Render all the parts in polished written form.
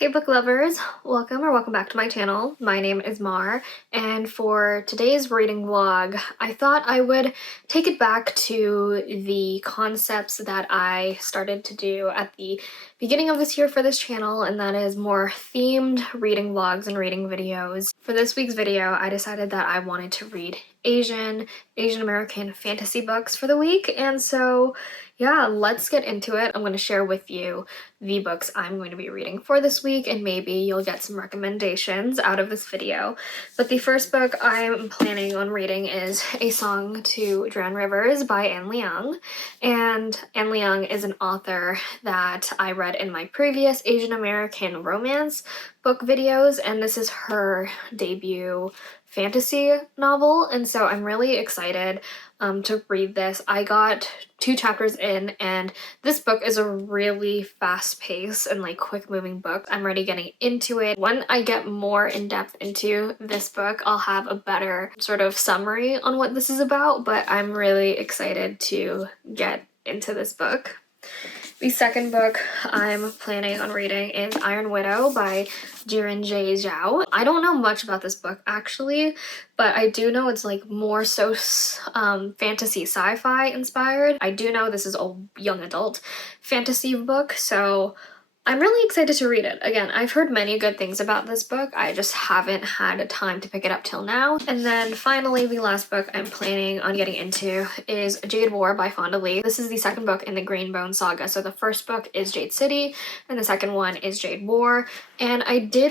Hey book lovers, welcome back to my channel. My name is Mar, and for today's reading vlog, I thought I would take it back to the concepts that I started to do at the beginning of this year for this channel, and that is more themed reading vlogs and reading videos. For this week's video, I decided that I wanted to read Asian American fantasy books for the week, and so yeah, let's get into it. I'm going to share with you the books I'm going to be reading for this week, and maybe you'll get some recommendations out of this video. But the first book I'm planning on reading is A Song to Drown Rivers by Liang. And Liang is an author that I read in my previous Asian American romance book videos, and this is her debut fantasy novel, and so I'm really excited to read this. I got 2 chapters in, and this book is a really fast-paced and like quick-moving book. I'm already getting into it. When I get more in-depth into this book, I'll have a better sort of summary on what this is about, but I'm really excited to get into this book. The second book I'm planning on reading is Iron Widow by Jiren J. Zhao. I don't know much about this book actually, but I do know it's like more so fantasy sci-fi inspired. I do know this is a young adult fantasy book, so I'm really excited to read it. Again, I've heard many good things about this book. I just haven't had time to pick it up till now. And then finally, the last book I'm planning on getting into is Jade War by Fonda. This is the second book in the Greenbone saga. So the first book is Jade City, and the second one is Jade War. And I did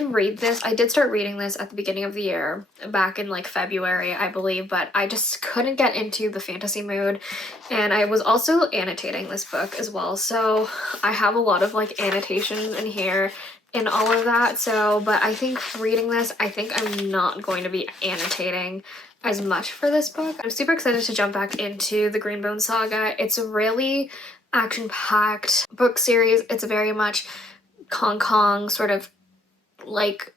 start reading this at the beginning of the year, back in like February, I believe, but I just couldn't get into the fantasy mood. And I was also annotating this book as well, so I have a lot of like annotations in here and all of that. So, but I think reading this, I think I'm not going to be annotating as much for this book. I'm super excited to jump back into the Greenbone saga. It's a really action-packed book series. It's very much Hong Kong sort of like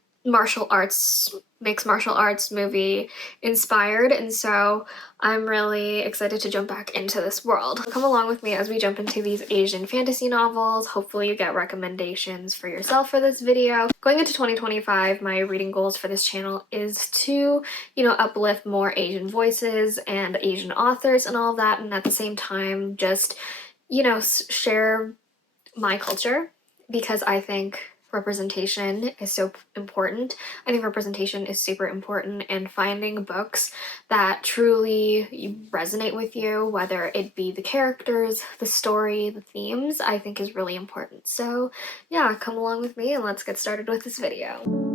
mixed martial arts movie inspired, and so I'm really excited to jump back into this world. Come along with me as we jump into these Asian fantasy novels. Hopefully you get recommendations for yourself for this video. Going into 2025, my reading goals for this channel is to, uplift more Asian voices and Asian authors and all of that, and at the same time just, share my culture, because I think representation is so important. I think representation is super important, and finding books that truly resonate with you, whether it be the characters, the story, the themes, I think is really important. So yeah, come along with me and let's get started with this video.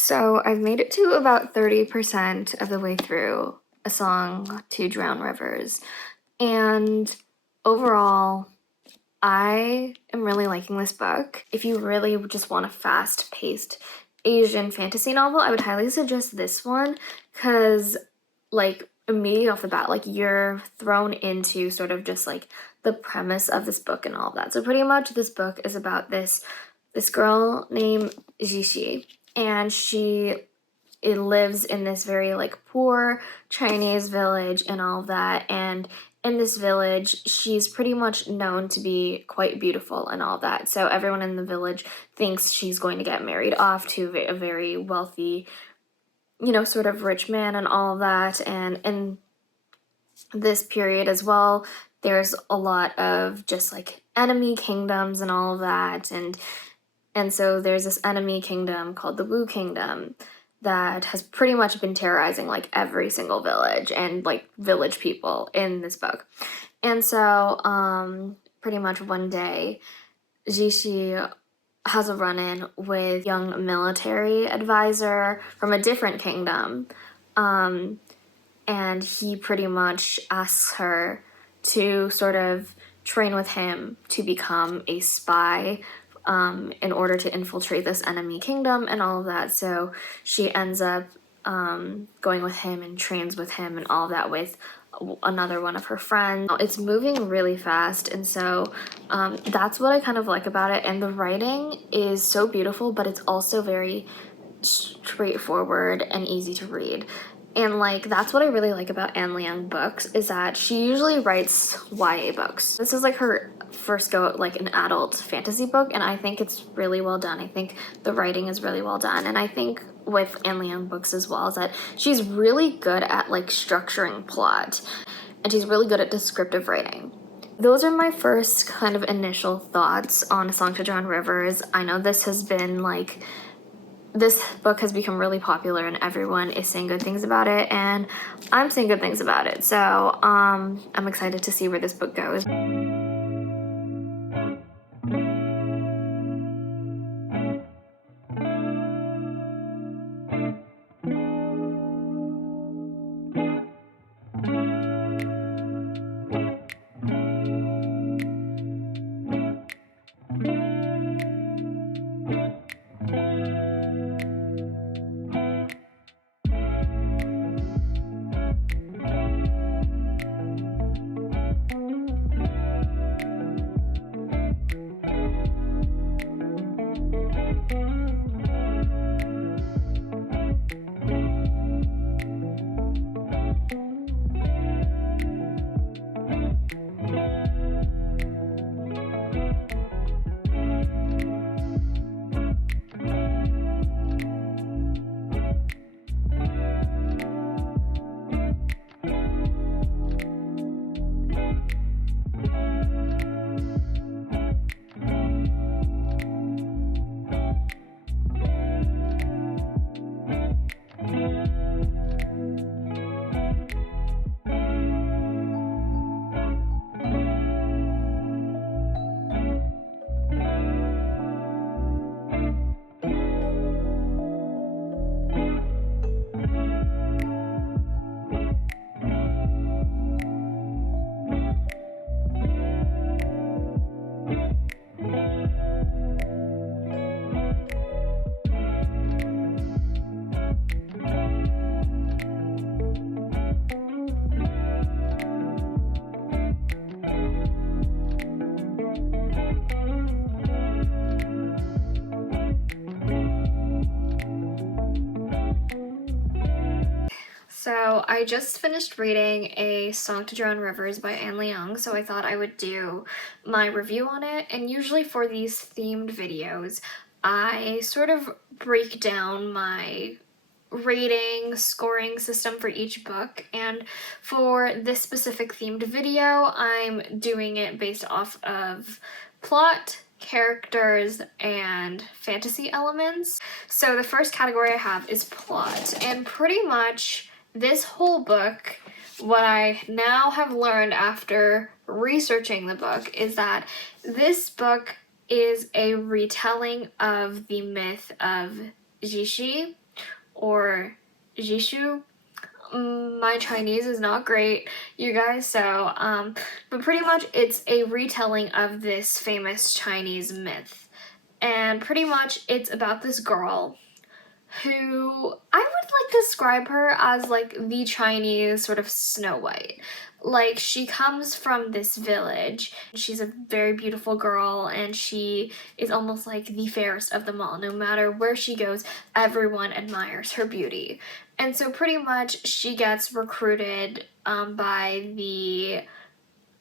So I've made it to about 30% of the way through A Song to Drown Rivers, and overall, I am really liking this book. If you really just want a fast-paced Asian fantasy novel, I would highly suggest this one, because like immediately off the bat, like you're thrown into sort of just like the premise of this book and all of that. So pretty much this book is about this girl named Jishi, and it lives in this very like poor Chinese village and all of that, and in this village she's pretty much known to be quite beautiful and all of that, so everyone in the village thinks she's going to get married off to a very wealthy, sort of rich man and all of that. And in this period as well, there's a lot of just like enemy kingdoms and all of that, and so there's this enemy kingdom called the Wu Kingdom that has pretty much been terrorizing like every single village and like village people in this book. And so pretty much one day Jishi has a run-in with a young military advisor from a different kingdom, and he pretty much asks her to sort of train with him to become a spy in order to infiltrate this enemy kingdom and all of that. So she ends up going with him and trains with him and all of that with another one of her friends. It's moving really fast, and so that's what I kind of like about it. And the writing is so beautiful, but it's also very straightforward and easy to read. And like that's what I really like about Anne Liang books, is that she usually writes YA books. This is like her first go at like an adult fantasy book, and I think it's really well done. I think the writing is really well done, and I think with Anne Liang books as well is that she's really good at like structuring plot, and she's really good at descriptive writing. Those are my first kind of initial thoughts on A Song to Drown Rivers. I know this book has become really popular and everyone is saying good things about it, and I'm saying good things about it. So I'm excited to see where this book goes. So I just finished reading A Song to Drown Rivers by Anne Liang, so I thought I would do my review on it. And usually for these themed videos, I sort of break down my rating, scoring system for each book, and for this specific themed video, I'm doing it based off of plot, characters, and fantasy elements. So the first category I have is plot, and pretty much this whole book, what I now have learned after researching the book, is that this book is a retelling of the myth of Jishi, or Jishu. My Chinese is not great, you guys, so, but pretty much it's a retelling of this famous Chinese myth. And pretty much it's about this girl who I would like to describe her as like the Chinese sort of Snow White. Like, she comes from this village. She's a very beautiful girl, and she is almost like the fairest of them all. No matter where she goes, everyone admires her beauty. And so pretty much she gets recruited by the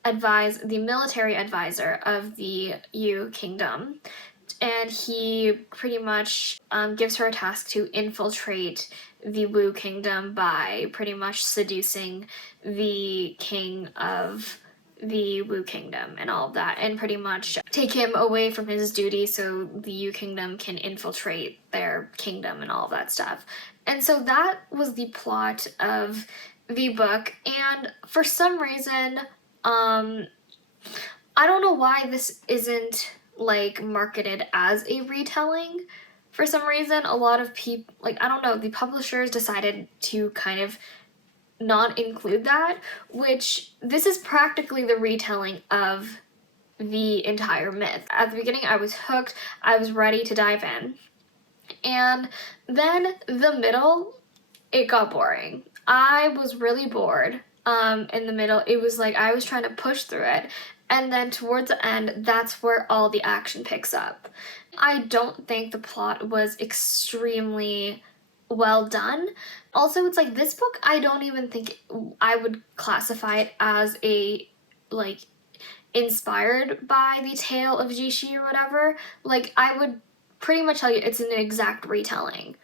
military advisor of the Yu Kingdom, and he pretty much gives her a task to infiltrate the Wu Kingdom by pretty much seducing the king of the Wu Kingdom and all of that, and pretty much take him away from his duty so the Yu Kingdom can infiltrate their kingdom and all of that stuff. And so that was the plot of the book, and for some reason, I don't know why this isn't like marketed as a retelling for some reason. A lot of people, like, I don't know, the publishers decided to kind of not include that, which this is practically the retelling of the entire myth. At the beginning, I was hooked, I was ready to dive in. And then the middle, it got boring. I was really bored in the middle. It was like I was trying to push through it. And then towards the end, that's where all the action picks up. I don't think the plot was extremely well done. Also, it's like this book, I don't even think I would classify it as a, like, inspired by the tale of Jishi or whatever. Like, I would pretty much tell you it's an exact retelling.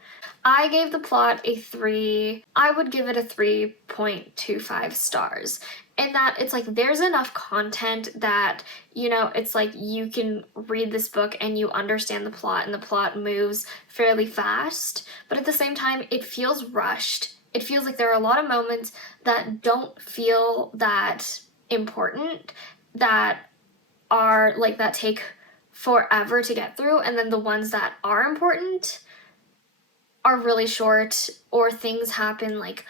I gave the plot a 3. I would give it a 3.25 stars. In that it's like there's enough content that, you know, it's like you can read this book and you understand the plot and the plot moves fairly fast, but at the same time it feels rushed. It feels like there are a lot of moments that don't feel that important, that are like that take forever to get through, and then the ones that are important are really short, or things happen like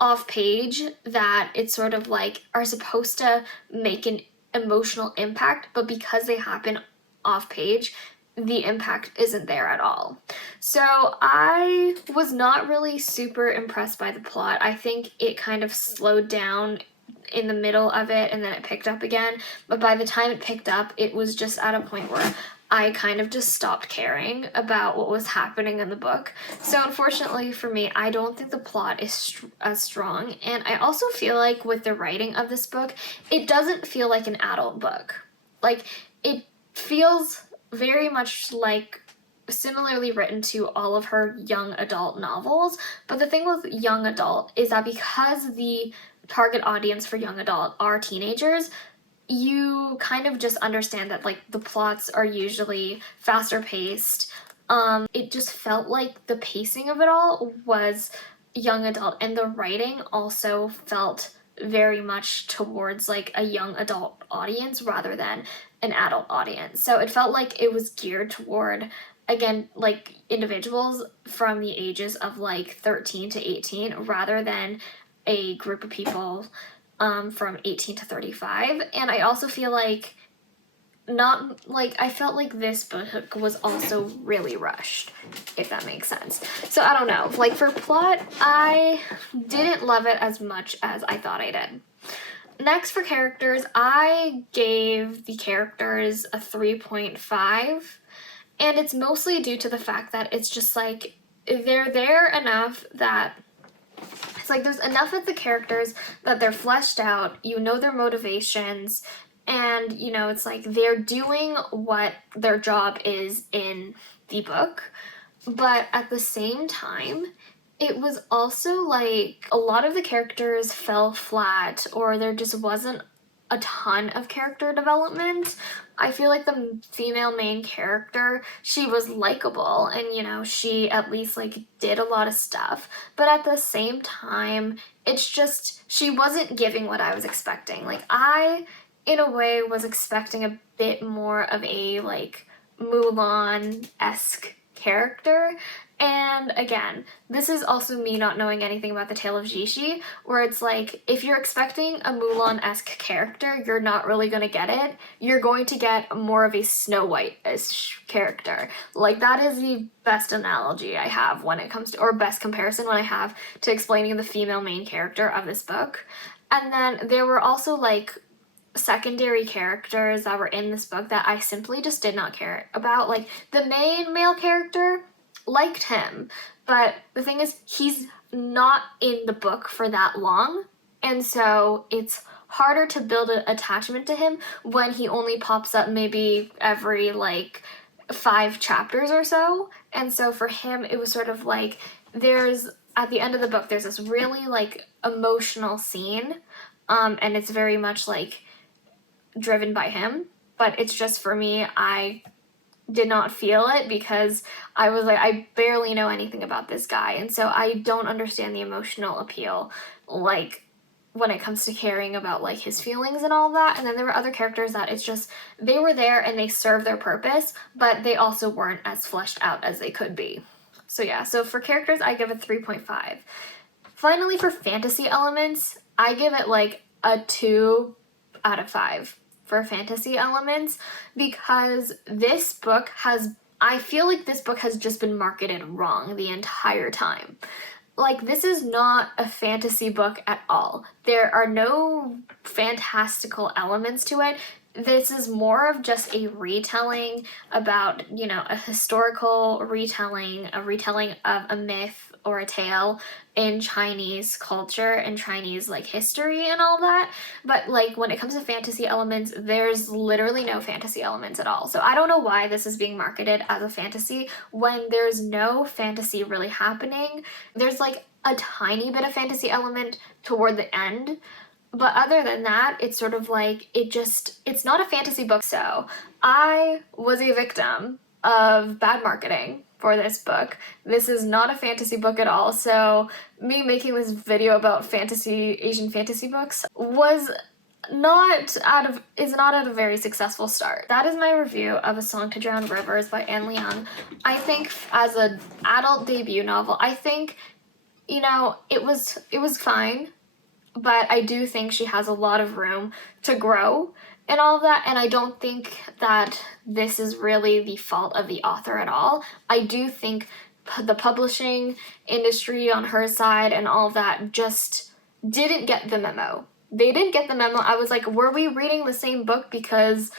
off page that it's sort of like are supposed to make an emotional impact, but because they happen off page, the impact isn't there at all. So I was not really super impressed by the plot. I think it kind of slowed down in the middle of it and then it picked up again, but by the time it picked up, it was just at a point where I kind of just stopped caring about what was happening in the book. So unfortunately for me, I don't think the plot is as strong, and I also feel like with the writing of this book, it doesn't feel like an adult book. Like, it feels very much like similarly written to all of her young adult novels, but the thing with young adult is that because the target audience for young adult are teenagers, you kind of just understand that like the plots are usually faster paced. It just felt like the pacing of it all was young adult, and the writing also felt very much towards like a young adult audience rather than an adult audience. So it felt like it was geared toward, again, like individuals from the ages of like 13 to 18 rather than a group of people from 18 to 35. And I also feel like I felt like this book was also really rushed, if that makes sense. So I don't know, like for plot, I didn't love it as much as I thought I did. Next, for characters, I gave the characters a 3.5, and it's mostly due to the fact that it's just like they're there enough that it's like there's enough of the characters that they're fleshed out, you know their motivations, and you know it's like they're doing what their job is in the book. But at the same time, it was also like a lot of the characters fell flat, or there just wasn't a ton of character development. I feel like the female main character, she was likable, and you know, she at least like did a lot of stuff, but at the same time, it's just she wasn't giving what I was expecting. Like, I in a way was expecting a bit more of a like Mulan-esque character. And again, this is also me not knowing anything about the tale of Jishi, where it's like, if you're expecting a Mulan-esque character, you're not really going to get it. You're going to get more of a Snow White-ish character. Like, that is the best analogy I have when it comes to, or best comparison when I have to explaining the female main character of this book. And then there were also, like, secondary characters that were in this book that I simply just did not care about. Like, the main male character, liked him, but the thing is, he's not in the book for that long, and so it's harder to build an attachment to him when he only pops up maybe every like 5 chapters or so. And so for him, it was sort of like there's at the end of the book there's this really like emotional scene, and it's very much like driven by him, but it's just, for me, I did not feel it because I was like, I barely know anything about this guy, and so I don't understand the emotional appeal like when it comes to caring about like his feelings and all that. And then there were other characters that it's just they were there and they served their purpose, but they also weren't as fleshed out as they could be. So yeah, so for characters I give it 3.5. Finally, for fantasy elements, I give it like a 2 out of 5 for fantasy elements, because this book has, I feel like this book has just been marketed wrong the entire time. Like, this is not a fantasy book at all. There are no fantastical elements to it. This is more of just a retelling about, you know, a historical retelling, a retelling of a myth or a tale in Chinese culture and Chinese like history and all that. But like when it comes to fantasy elements, there's literally no fantasy elements at all. So I don't know why this is being marketed as a fantasy when there's no fantasy really happening. There's like a tiny bit of fantasy element toward the end, but other than that, it's sort of like it's not a fantasy book. So I was a victim of bad marketing for this book. This is not a fantasy book at all. So me making this video about Asian fantasy books is not at a very successful start. That is my review of A Song to Drown Rivers by Anne Liang. I think as an adult debut novel, I think, you know, it was fine, but I do think she has a lot of room to grow and all of that, and I don't think that this is really the fault of the author at all. I do think the publishing industry on her side and all of that just didn't get the memo. They didn't get the memo. I was like, were we reading the same book? Because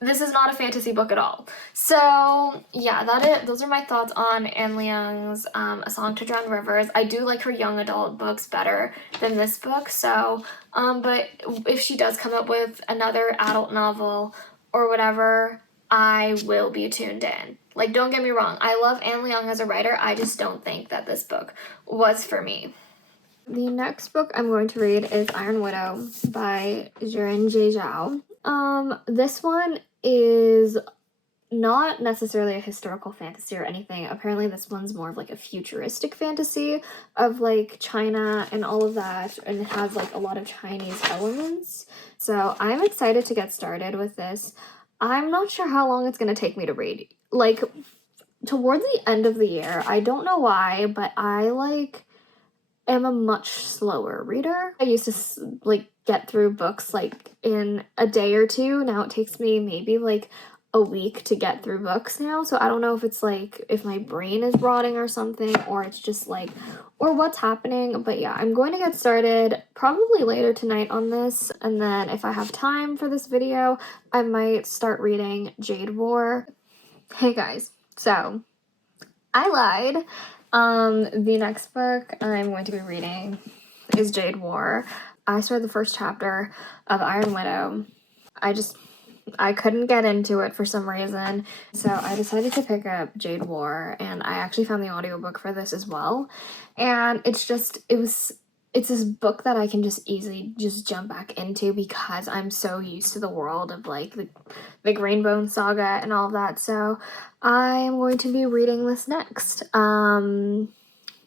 this is not a fantasy book at all. So yeah, those are my thoughts on Anne Liang's A Song to Drown Rivers. I do like her young adult books better than this book. So, but if she does come up with another adult novel or whatever, I will be tuned in. Like, don't get me wrong, I love Anne Liang as a writer. I just don't think that this book was for me. The next book I'm going to read is Iron Widow by Jade Zhao. This one is not necessarily a historical fantasy or anything. Apparently this one's more of like a futuristic fantasy of like China and all of that, and it has like a lot of Chinese elements. So I'm excited to get started with this. I'm not sure how long it's going to take me to read. Like, towards the end of the year, I don't know why, but I like am a much slower reader. I used to like get through books like in a day or two. Now it takes me maybe like a week to get through books now. So I don't know if it's like if my brain is rotting or something, or it's just like, or what's happening. But yeah, I'm going to get started probably later tonight on this. And then if I have time for this video, I might start reading Jade War. Hey guys, so I lied. The next book I'm going to be reading is Jade War. I started the first chapter of Iron Widow. I couldn't get into it for some reason, so I decided to pick up Jade War, and I actually found the audiobook for this as well. And it's this book that I can just easily just jump back into because I'm so used to the world of like the Greenbone saga and all of that. So I am going to be reading this next.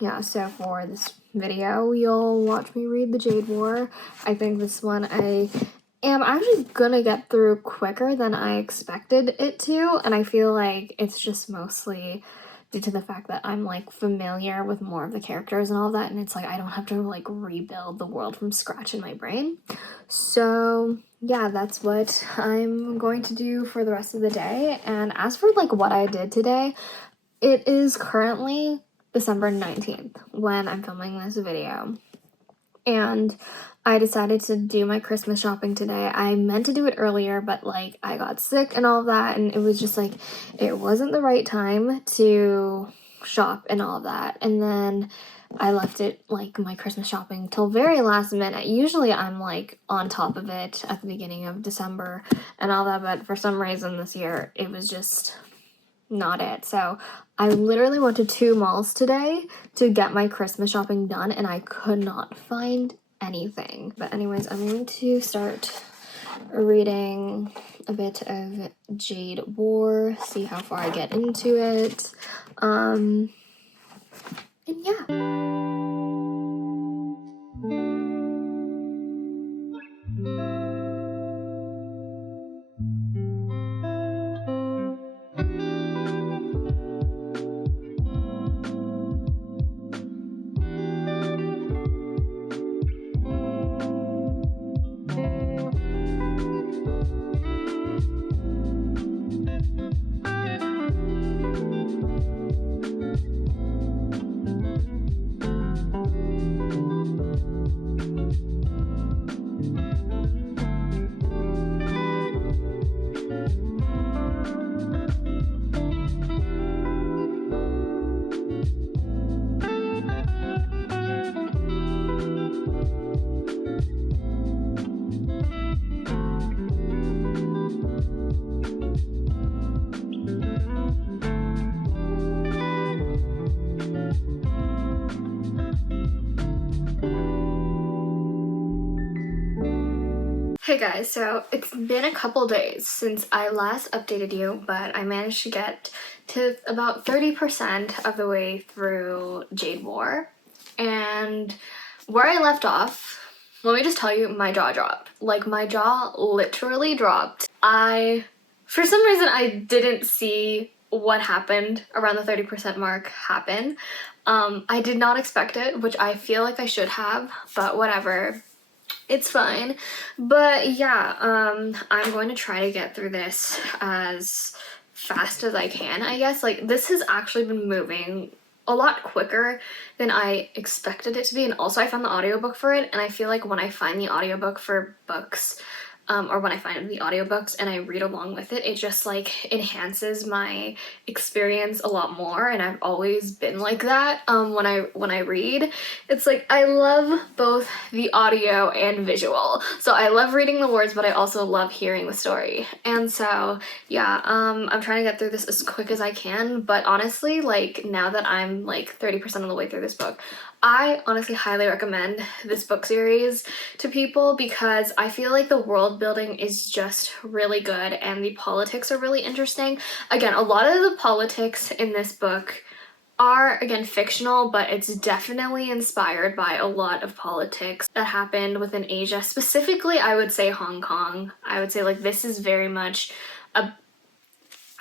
Yeah, so for this video, you'll watch me read the Jade War. I think this one I am actually gonna get through quicker than I expected it to, and I feel like it's just mostly due to the fact that I'm like familiar with more of the characters and all that, and it's like I don't have to like rebuild the world from scratch in my brain. So yeah, that's what I'm going to do for the rest of the day. And as for like what I did today, it is currently December 19th when I'm filming this video, and I decided to do my Christmas shopping today. I meant to do it earlier, but like I got sick and all of that, and it was just like it wasn't the right time to shop and all of that. And then I left it like my Christmas shopping till very last minute. Usually I'm like on top of it at the beginning of December and all that, but for some reason this year it was just not it. So I literally went to 2 malls today to get my Christmas shopping done, and I could not find anything. But anyways, I'm going to start reading a bit of Jade War, see how far I get into it. And yeah. Hey guys, so it's been a couple days since I last updated you, but I managed to get to about 30% of the way through Jade War. And where I left off, let me just tell you, my jaw dropped. Like, my jaw literally dropped. For some reason, I didn't see what happened around the 30% mark happen. I did not expect it, which I feel like I should have, but whatever. It's fine. But yeah, I'm going to try to get through this as fast as I can, I guess. Like, this has actually been moving a lot quicker than I expected it to be, and also I found the audiobook for it, and I feel like when I find the audiobook for books, or when I find the audiobooks and I read along with it, it just like enhances my experience a lot more, and I've always been like that when I read. It's like I love both the audio and visual. So I love reading the words, but I also love hearing the story. And so yeah, I'm trying to get through this as quick as I can, but honestly, like now that I'm like 30% of the way through this book, I honestly highly recommend this book series to people because I feel like the world building is just really good and the politics are really interesting. Again, a lot of the politics in this book are, again, fictional, but it's definitely inspired by a lot of politics that happened within Asia. Specifically, I would say Hong Kong. I would say like this is very much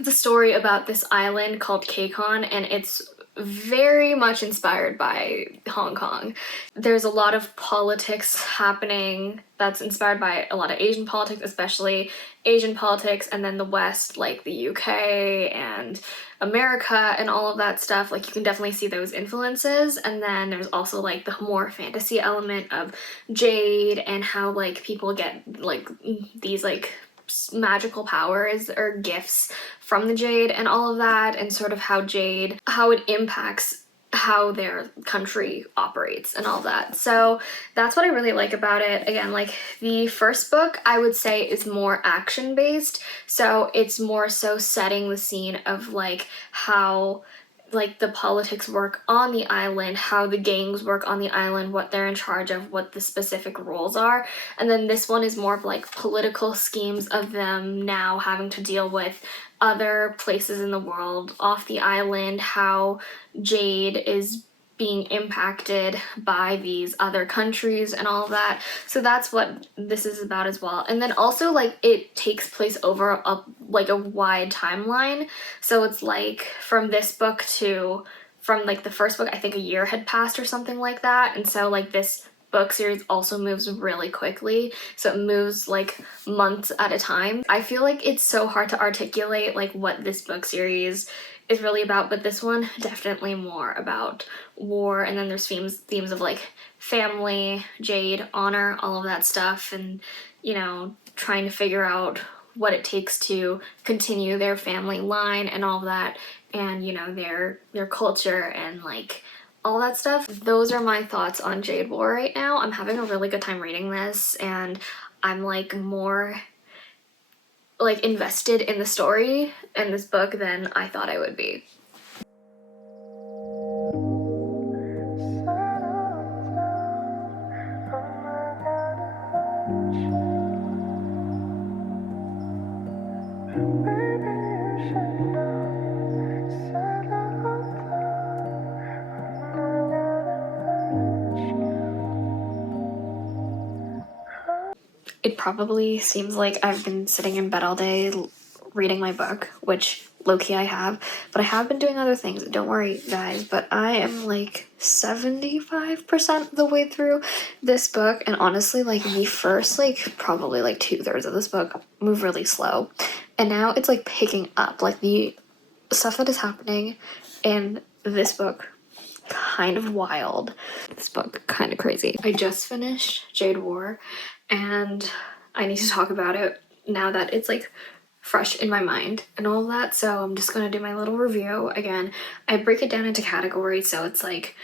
the story about this island called Kekon, and it's very much inspired by Hong Kong. There's a lot of politics happening that's inspired by a lot of Asian politics, especially Asian politics, and then the West, like the UK and America and all of that stuff. Like, you can definitely see those influences. And then there's also like the more fantasy element of Jade and how like people get like these like magical powers or gifts from the jade and all of that, and sort of how it impacts how their country operates and all that. So that's what I really like about it. Again, like the first book I would say is more action based, so it's more so setting the scene of like how like the politics work on the island, how the gangs work on the island, what they're in charge of, what the specific roles are. And then this one is more of like political schemes of them now having to deal with other places in the world off the island, how Jade is being impacted by these other countries and all of that. So that's what this is about as well. And then also like it takes place over a wide timeline. So it's like from this book to from like the first book, I think a year had passed or something like that. And so like this book series also moves really quickly, so it moves like months at a time. I feel like it's so hard to articulate like what this book series is really about, but this one definitely more about war, and then there's themes of like family, Jade, honor, all of that stuff, and you know, trying to figure out what it takes to continue their family line and all of that, and you know, their culture and like all that stuff. Those are my thoughts on Jade War right now. I'm having a really good time reading this, and I'm like more like invested in the story in this book than I thought I would be. It probably seems like I've been sitting in bed all day reading my book, which low-key I have, but I have been doing other things. Don't worry, guys, but I am like 75% of the way through this book, and honestly, like the first like probably like 2/3 of this book move really slow, and now it's like picking up. Like the stuff that is happening in this book, kind of wild. This book, kind of crazy. I just finished Jade War, and I need to talk about it now that it's like fresh in my mind and all of that. So I'm just gonna do my little review. Again, I break it down into categories, so it's like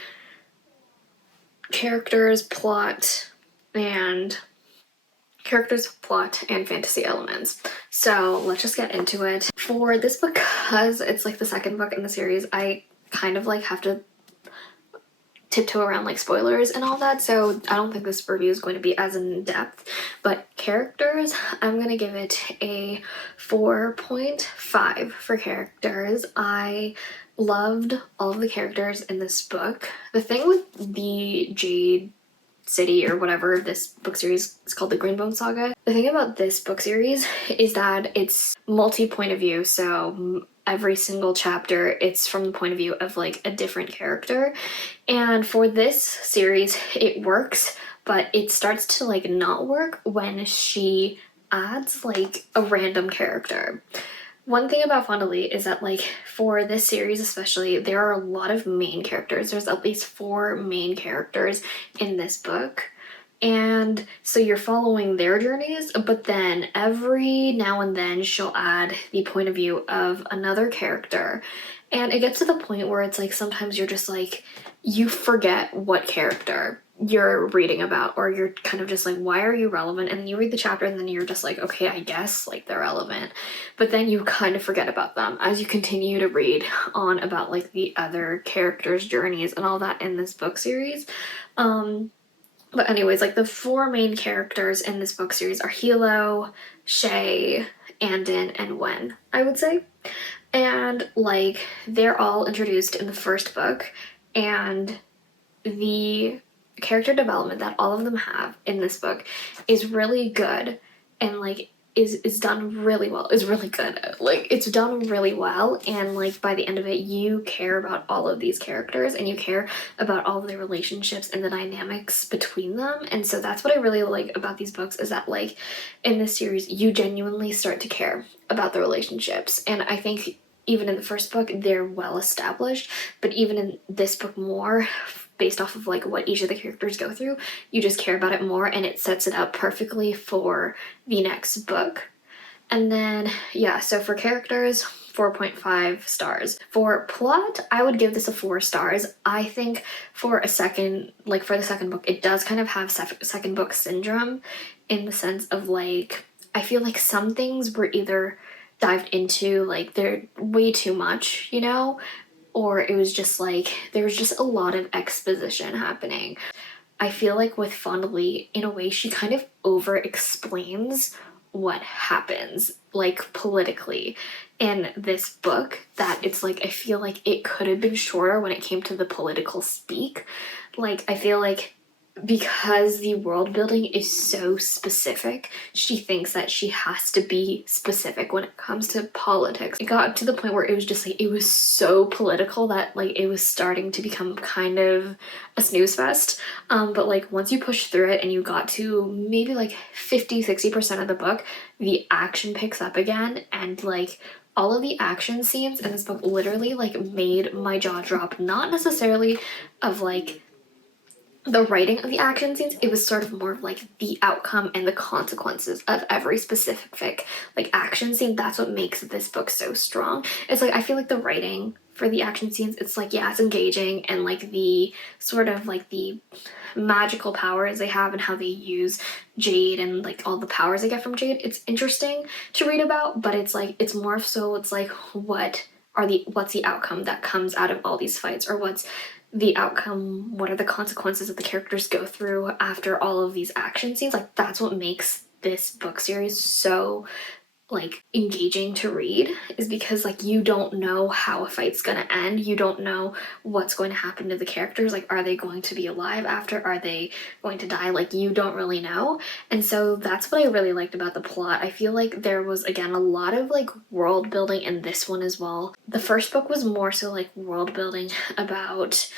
characters, plot, and fantasy elements. So let's just get into it. For this book, because it's like the second book in the series, I kind of like have to tiptoe around like spoilers and all that, so I don't think this review is going to be as in depth. But characters, I'm gonna give it a 4.5 for characters. I loved all of the characters in this book. The thing with the Jade City or whatever this book series is called, the Greenbone Saga, the thing about this book series is that it's multi-point of view, so every single chapter it's from the point of view of like a different character. And for this series it works, but it starts to like not work when she adds like a random character. One thing about Fonda is that, like, for this series especially, there are a lot of main characters. There's at least 4 main characters in this book. And so you're following their journeys, but then every now and then she'll add the point of view of another character. And it gets to the point where it's like sometimes you're just like, you forget what character you're reading about, or you're kind of just like, why are you relevant? And then you read the chapter and then you're just like, okay, I guess like they're relevant, but then you kind of forget about them as you continue to read on about like the other characters' journeys and all that in this book series. But anyways, like the 4 main characters in this book series are Hilo, Shay, Andon, and Wen, I would say. And like they're all introduced in the first book, and the character development that all of them have in this book is really good, and like is done really well. Is really good. Like it's done really well, and like by the end of it you care about all of these characters and you care about all of their relationships and the dynamics between them. And so that's what I really like about these books, is that like in this series you genuinely start to care about the relationships. And I think even in the first book they're well established, but even in this book more, based off of like what each of the characters go through, you just care about it more, and it sets it up perfectly for the next book. And then yeah, so for characters, 4.5 stars. For plot, I would give this a 4 stars. I think for the second book, it does kind of have second book syndrome, in the sense of like, I feel like some things were either dived into like they're way too much, you know, or it was just like there was just a lot of exposition happening. I feel like with Fonda Lee, in a way, she kind of over explains what happens like politically in this book, that it's like I feel like it could have been shorter when it came to the political speak. Like I feel like because the world building is so specific, she thinks that she has to be specific when it comes to politics. It got to the point where it was just like, it was so political that like it was starting to become kind of a snooze fest. But like once you push through it and you got to maybe like 50-60% of the book, the action picks up again, and like all of the action scenes in this book literally like made my jaw drop. Not necessarily of like the writing of the action scenes, it was sort of more of like the outcome and the consequences of every specific like action scene. That's what makes this book so strong. It's like I feel like the writing for the action scenes, it's like, yeah, it's engaging, and like the sort of like the magical powers they have and how they use Jade and like all the powers they get from Jade, it's interesting to read about. But it's like, it's more so it's like what's the outcome that comes out of all these fights, or what's the outcome, what are the consequences that the characters go through after all of these action scenes. Like that's what makes this book series so like engaging to read, is because like you don't know how a fight's gonna end, you don't know what's going to happen to the characters. Like, are they going to be alive after, are they going to die? Like you don't really know. And so that's what I really liked about the plot. I feel like there was again a lot of like world building in this one as well. The first book was more so like world building about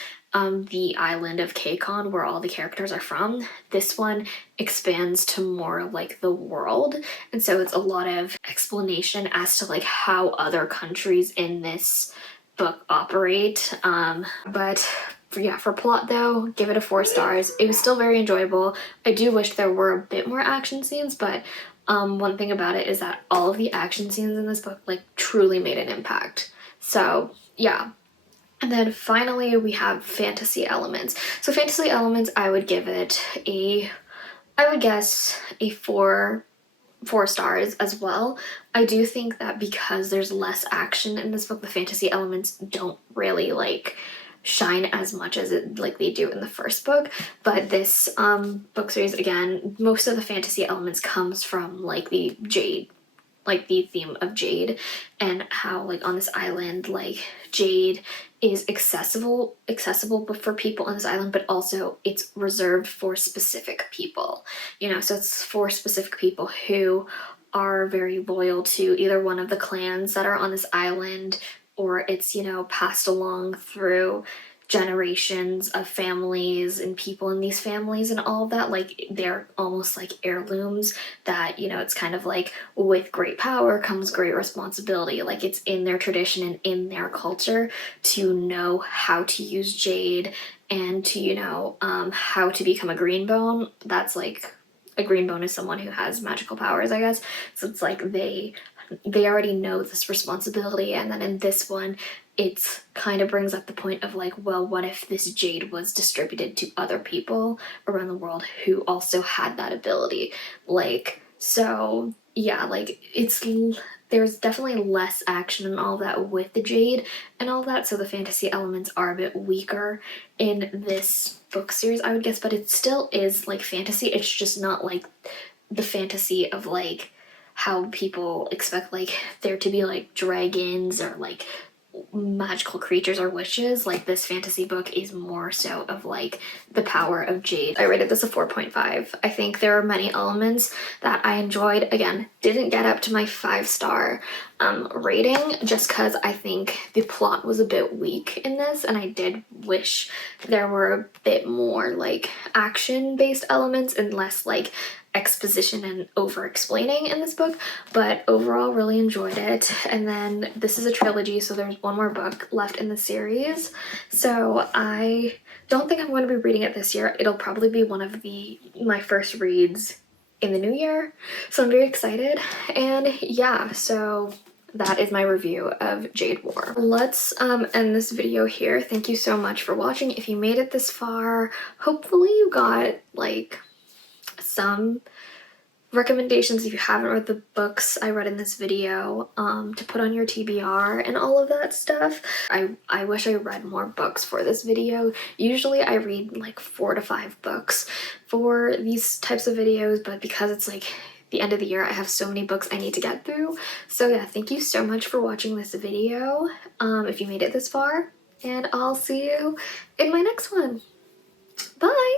the island of K-Con, where all the characters are from. This one expands to more of like the world, and so it's a lot of explanation as to like how other countries in this book operate. But yeah, for plot though, give it a 4 stars. It was still very enjoyable. I do wish there were a bit more action scenes, but one thing about it is that all of the action scenes in this book like truly made an impact. So yeah. And then finally we have fantasy elements. So fantasy elements, I would give it I would guess a 4 stars as well. I do think that because there's less action in this book, the fantasy elements don't really like shine as much as it like they do in the first book. But this book series, again, most of the fantasy elements comes from like the jade, like the theme of jade, and how like on this island, like jade is accessible but for people on this island, but also it's reserved for specific people, you know, so it's for specific people who are very loyal to either one of the clans that are on this island, or it's, you know, passed along through generations of families and people in these families and all of that. Like they're almost like heirlooms that, you know, it's kind of like with great power comes great responsibility. Like it's in their tradition and in their culture to know how to use jade and to, you know, how to become a green bone. That's like, a green bone is someone who has magical powers, I guess. So it's like they already know this responsibility, and then in this one it's kind of brings up the point of like, well, what if this jade was distributed to other people around the world who also had that ability? Like, so yeah, like there's definitely less action and all that with the jade and all that, so the fantasy elements are a bit weaker in this book series, I would guess, but it still is like fantasy. It's just not like the fantasy of like how people expect like there to be like dragons or like magical creatures or witches. Like this fantasy book is more so of like the power of jade. I rated this a 4.5. I think there are many elements that I enjoyed. Again, didn't get up to my 5-star rating just because I think the plot was a bit weak in this, and I did wish there were a bit more like action based elements and less like exposition and over explaining in this book. But overall, really enjoyed it. And then this is a trilogy, so there's one more book left in the series, so I don't think I'm going to be reading it this year. It'll probably be one of my first reads in the new year, so I'm very excited. And yeah, so that is my review of Jade War. Let's end this video here. Thank you so much for watching. If you made it this far, hopefully you got like some recommendations if you haven't read the books I read in this video to put on your TBR and all of that stuff. I wish I read more books for this video. Usually I read like 4 to 5 books for these types of videos, but because it's like the end of the year, I have so many books I need to get through. So yeah, thank you so much for watching this video if you made it this far, and I'll see you in my next one. Bye!